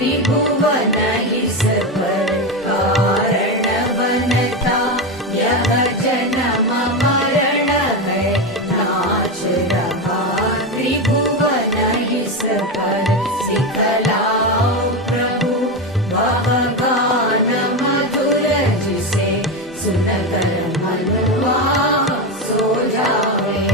त्रिभुवन इस पर कारण बनता, यह जन्म मरण है नाच रहा। त्रिभुवन इस पर सिखलाओ प्रभु वह गान मधुर, जिसे सुनकर मनवा सो जावे।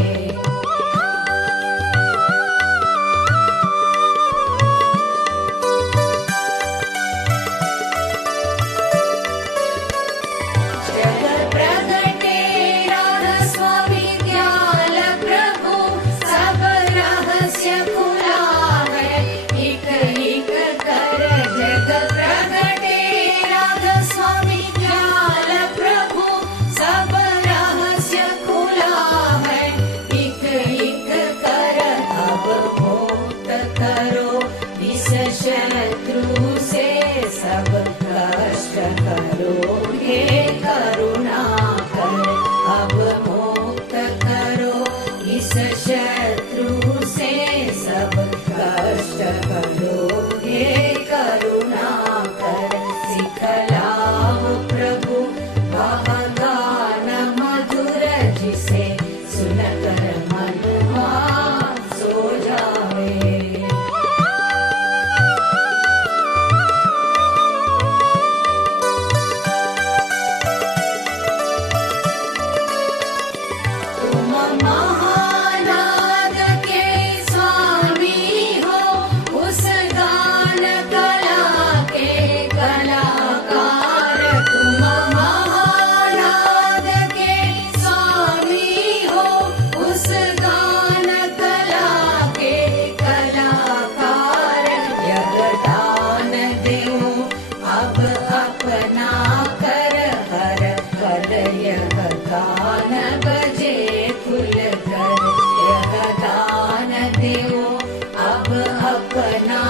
शत्रु से सब कष्ट करो हे करुणाकर, अब मुक्त करो इस शत्रु से सब कष्ट करो हे करुणाकर। सिखलाओ प्रभु वह गान मधुर, जिसे सुनकर मनवा सो जावे। महानाद के स्वामी हो, उस गान कला के कलाकार। तुम महानाद के स्वामी हो, उस गान कला के कलाकार। यह दान देओ अब अपना कर, हर कल यह गान बजे खुलकर। यह दान देओ अब अपना